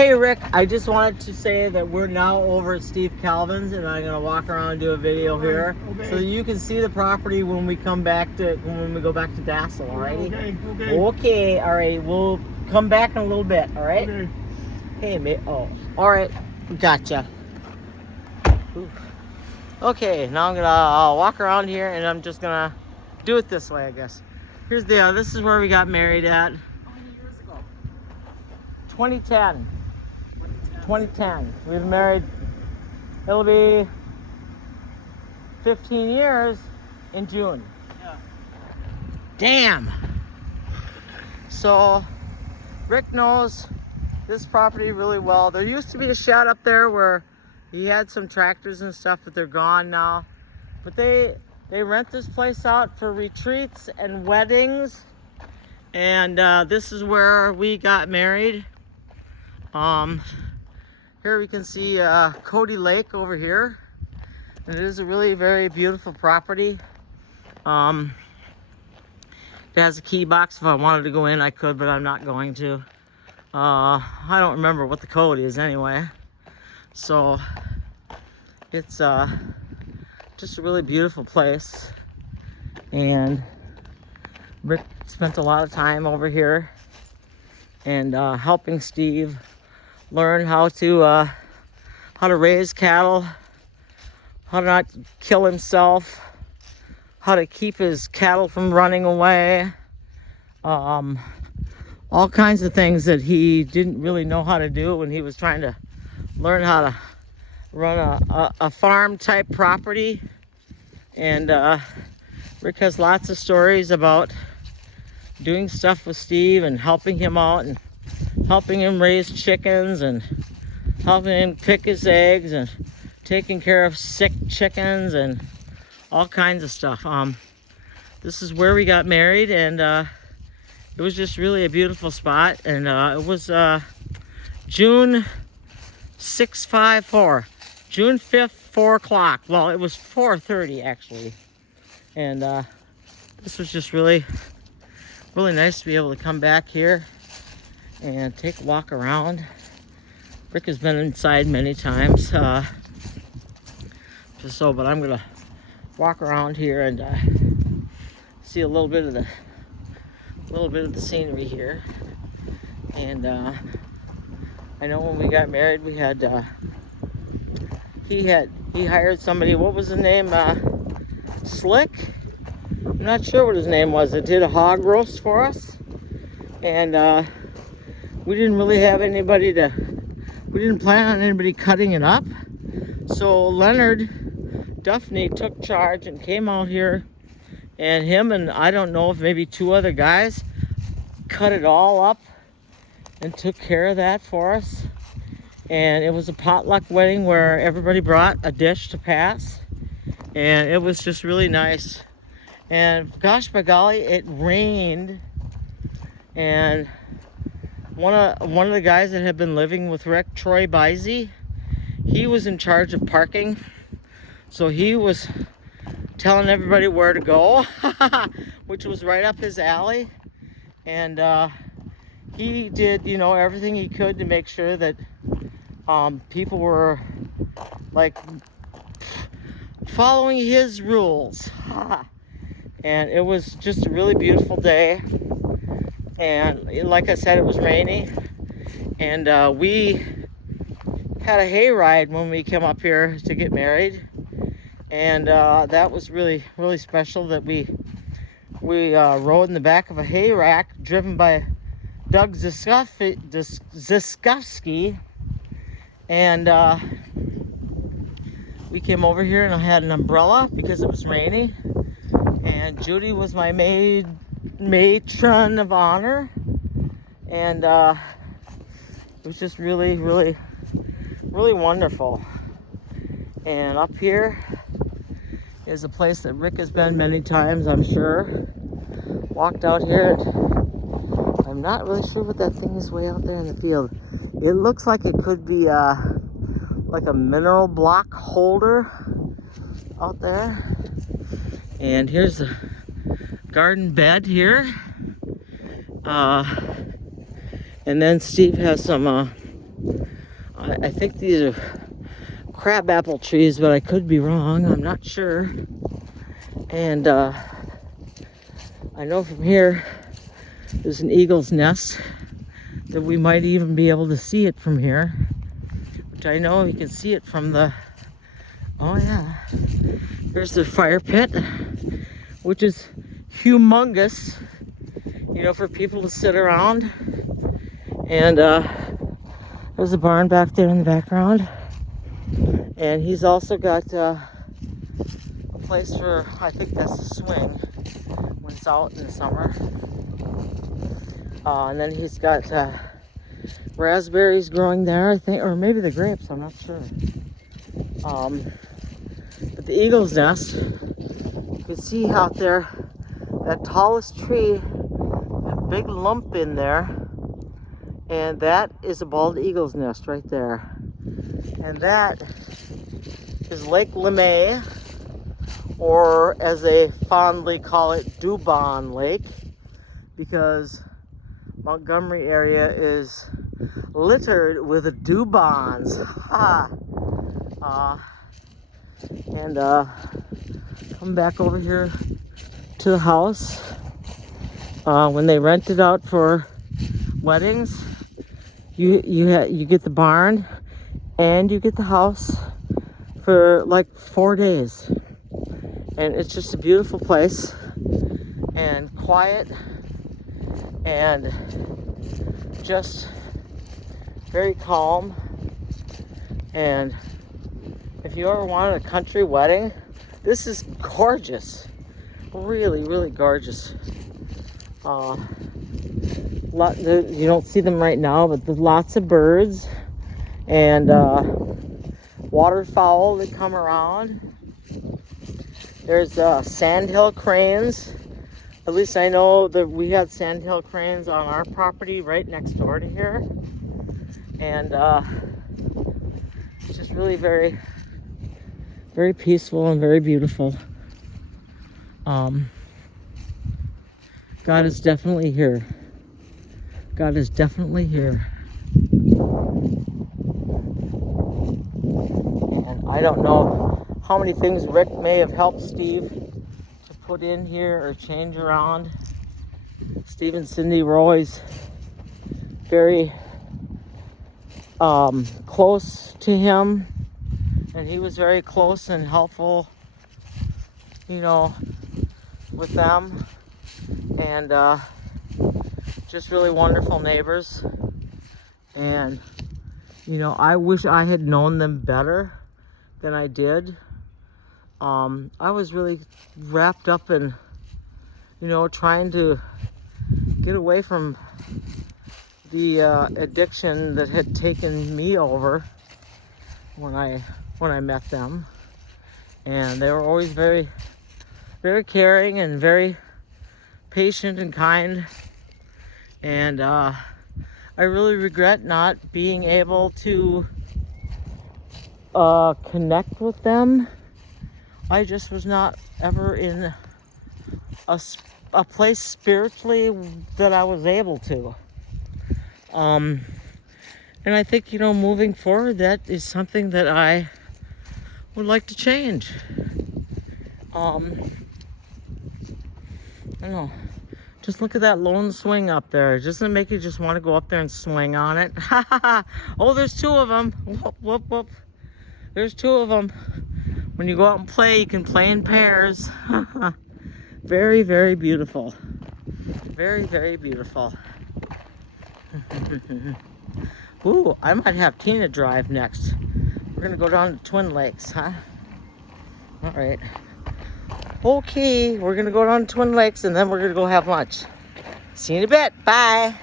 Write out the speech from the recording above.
Hey Rick, I just wanted to say that we're now over at Steve Calvin's, and I'm gonna walk around and do a video here, so that you can see the property when we come back to when we go back to Dassel. Alrighty? Okay. All right. We'll come back in a little bit. All right. Okay. Hey, mate. Oh, all right. Gotcha. Ooh. Okay. Now I'm gonna walk around here, and I'm just gonna do it this way, I guess. Here's the. This is where we got married at. How many years ago? 2010. 2010. We've married, it'll be 15 years in June. Yeah. Damn. So Rick knows this property really well. There used to be a shed up there where he had some tractors and stuff, but they're gone now. But they rent this place out for retreats and weddings. And this is where we got married. Here we can see Cody Lake over here. And it is a really very beautiful property. It has a key box. If I wanted to go in, I could, but I'm not going to. I don't remember what the code is anyway. So it's just a really beautiful place. And Rick spent a lot of time over here and helping Steve learn how to raise cattle, how to not kill himself, how to keep his cattle from running away, all kinds of things that he didn't really know how to do when he was trying to learn how to run a farm type property. And Rick has lots of stories about doing stuff with Steve and helping him out and helping him raise chickens and helping him pick his eggs and taking care of sick chickens and all kinds of stuff. This is where we got married, and it was just really a beautiful spot. And it was June 5th, 4 o'clock. Well, it was 4:30 actually. And this was just really nice to be able to come back here and take a walk around. Rick has been inside many times, but I'm gonna walk around here and see a little bit of the scenery here. And I know when we got married, we had he hired somebody. What was his name? Slick. I'm not sure what his name was. That did a hog roast for us, and we didn't really have anybody we didn't plan on anybody cutting it up. So Leonard Duffney took charge and came out here, and him and I don't know if maybe 2 other guys cut it all up and took care of that for us. And it was a potluck wedding where everybody brought a dish to pass, and it was just really nice. And gosh by golly, it rained, and one of the guys that had been living with Rick, Troy Bisey, he was in charge of parking. So he was telling everybody where to go, which was right up his alley. And he did, everything he could to make sure that people were like following his rules. And it was just a really beautiful day. And like I said, it was rainy, and we had a hayride when we came up here to get married, and that was really special. That we rode in the back of a hay rack driven by Doug Ziskowski, and we came over here, and I had an umbrella because it was rainy, and Judy was my matron of honor, and it was just really wonderful. And up here is a place that Rick has been many times, I'm sure. Walked out here, and I'm not really sure what that thing is way out there in the field. It looks like it could be like a mineral block holder out there. And here's the garden bed here, and then Steve has some I think these are crabapple trees, but I could be wrong. I'm not sure. And I know from here there's an eagle's nest that we might even be able to see it from here, which I know you can see it from the, oh yeah, there's the fire pit, which is humongous, you know, for people to sit around. And there's a barn back there in the background. And he's also got a place for, I think that's a swing when it's out in the summer. And then he's got raspberries growing there, I think, or maybe the grapes, I'm not sure. But the eagle's nest, you can see out there, that tallest tree, a big lump in there, and that is a bald eagle's nest right there. And that is Lake Lemay, or as they fondly call it, Dubon Lake, because Montgomery area is littered with dubons. And come back over here to the house. When they rent it out for weddings, you get the barn and you get the house for like 4 days, and it's just a beautiful place and quiet and just very calm. And if you ever wanted a country wedding, this is gorgeous, really, really gorgeous. You don't see them right now, but there's lots of birds and waterfowl that come around. There's sandhill cranes. At least I know that we had sandhill cranes on our property right next door to here. And it's just really very, very peaceful and very beautiful. God is definitely here. God is definitely here. And I don't know how many things Rick may have helped Steve to put in here or change around. Steve and Cindy were always very close to him, and he was very close and helpful, you know, with them. And just really wonderful neighbors. And you know, I wish I had known them better than I did. I was really wrapped up in, you know, trying to get away from the addiction that had taken me over when I met them. And they were always very, very caring and very patient and kind. And I really regret not being able to connect with them. I just was not ever in a place spiritually that I was able to. And I think, you know, moving forward, that is something that I would like to change. I don't know. Just look at that lone swing up there. Doesn't it make you just want to go up there and swing on it? Oh, there's two of them. Whoop, whoop, whoop. There's two of them. When you go out and play, you can play in pairs. Very, very beautiful. Very, very beautiful. Ooh, I might have Tina drive next. We're going to go down to Twin Lakes, huh? All right. Okay, we're going to go down to Twin Lakes, and then we're going to go have lunch. See you in a bit. Bye.